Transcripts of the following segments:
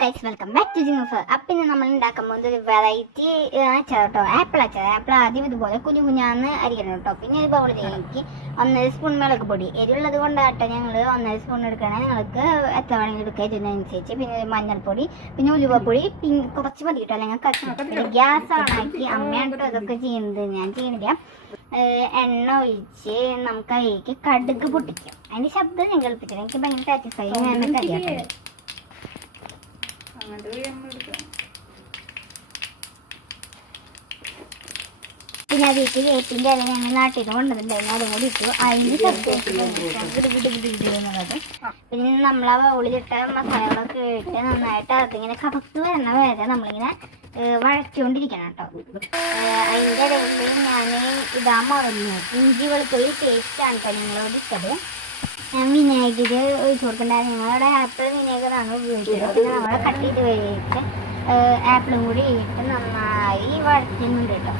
Guys welcome back to ജിങ്ങഫ് അപ്പം ഇന്ന് നമ്മൾ ഉണ്ടാക്കാൻ പോകുന്നത് ഒരു വെറൈറ്റി അച്ചാർ കേട്ടോ ആപ്പിൾ അച്ചാർ ആപ്പിൾ ആദ്യം ഇതുപോലെ കുഞ്ഞു കുഞ്ഞാന്ന് അരിയണം കേട്ടോ പിന്നെ ഒരു ബൗളിലേക്ക് ഒന്നര സ്പൂൺ മുളക് പൊടി. എരിവുള്ളത് കൊണ്ടാട്ടെ ഞങ്ങൾ ഒന്നര സ്പൂൺ എടുക്കണേ. നിങ്ങൾക്ക് എത്ര വേണമെങ്കിലും എടുക്കുക ഇതിനനുസരിച്ച് പിന്നെ ഒരു മഞ്ഞൾപ്പൊടി പിന്നെ ഉലുവപ്പൊടി പിന്നെ കുറച്ച് മതി കേട്ടോ അല്ലെങ്കിൽ ഗ്യാസ് ഓണാക്കി അമ്മയാണ് കേട്ടോ ഇതൊക്കെ ചെയ്യുന്നത്. ഞാൻ ചെയ്യണില്ല ഏഹ് എണ്ണ ഒഴിച്ച് നമുക്ക് അതിലേക്ക് കടുക് പൊട്ടിക്കും. അതിന്റെ ശബ്ദം ഞാൻ കേൾപ്പിച്ചത് എനിക്ക് ഭയങ്കര സാറ്റിസ്ഫൈ ഞാൻ കഴിയാറുണ്ട് വഴി നമ്മൾ എടുക്കാം പിന്നെ വീട്ടിൽ വേപ്പിന്റെ ഇല ഞങ്ങൾ നാട്ടിൽ നിന്ന് കൊണ്ടുവന്നിട്ടുണ്ടായിരുന്നു അതും കൂടി ഇട്ടു അതിന് പിന്നെ നമ്മൾ ആ ബൗളിലിട്ട മസാലകളൊക്കെ ഇട്ട് നന്നായിട്ട് അതിങ്ങനെ കറുത്ത് വരണ വരെ നമ്മളിങ്ങനെ ഏഹ് വഴറ്റിക്കൊണ്ടിരിക്കണം കേട്ടോ ഏഹ് അതിന്റെ ഇടയിൽ ഞാൻ ഇതാ മുളഞ്ഞു ഇഞ്ചി വെളുത്തുള്ളി പേസ്റ്റാണ് കേട്ടോ നിങ്ങളോട് ഇട്ടത് വിനാഗിരി ഒഴിച്ചു കൊടുക്കണ്ടായിരുന്നു. ഞങ്ങളുടെ ആപ്പിൾ വിനേഗറാണ് ഉപയോഗിച്ചത്. പിന്നെ നമ്മളെ കട്ട് ചെയ്ത് വേവിച്ച് ആപ്പിളും കൂടി ഇട്ട് നന്നായി വഴറ്റുന്നുണ്ട് കേട്ടോ.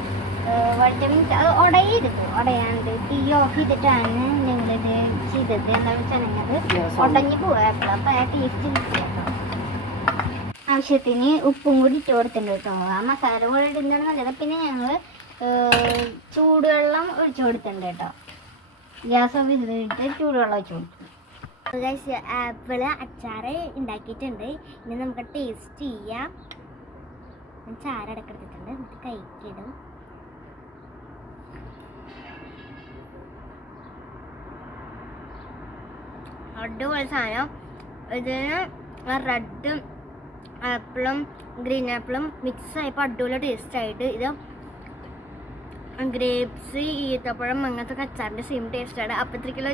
വഴറ്റ മീൻസ് ഉടയരുത് ഉടയാണ്ട് തീ ഓഫ് ചെയ്തിട്ടാണ് ഞങ്ങളിത് ചെയ്തത്. എന്താണെന്ന് വെച്ചാൽ ഉടഞ്ഞു പോകും ആപ്പിൾ അപ്പോൾ ആ ടേസ്റ്റ് കിട്ടില്ല ആവശ്യത്തിന് ഉപ്പും കൂടി ഇട്ട് കൊടുത്തിട്ടുണ്ട് കേട്ടോ. ആ മസാല കൂടെ ഇടുന്നതാണ് നല്ലത്. പിന്നെ ഞങ്ങൾ ചൂടുവെള്ളം ഒഴിച്ചു കൊടുത്തിട്ടുണ്ട് കേട്ടോ. ഗ്യാസ് ഓഫ് ചെയ്തിട്ട് ചൂടുവെള്ളം ഒഴിച്ചു കൊടുത്തു. ആപ്പിൾ അച്ചാറ് ഉണ്ടാക്കിയിട്ടുണ്ട്. ഇനി നമുക്ക് ടേസ്റ്റ് ചെയ്യാം. ഞാൻ എടുത്തിട്ടുണ്ട് ഇടക്കെടുത്തിട്ടുണ്ട് എന്നിട്ട് കഴിക്കിടും അടിപൊളി സാധനം. ഇതിന് റെഡും ആപ്പിളും ഗ്രീൻ ആപ്പിളും മിക്സ് ആയപ്പോൾ അടിപൊളി ടേസ്റ്റ് ആയിട്ട് ഇത് ഗ്രേപ്സ് ഈത്തപ്പഴം അങ്ങനത്തെ അച്ചാറിന്റെ സെയിം ടേസ്റ്റാണ് അപ്പത്തിരിക്കലോ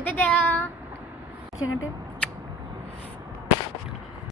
അങ്ങോട്ട്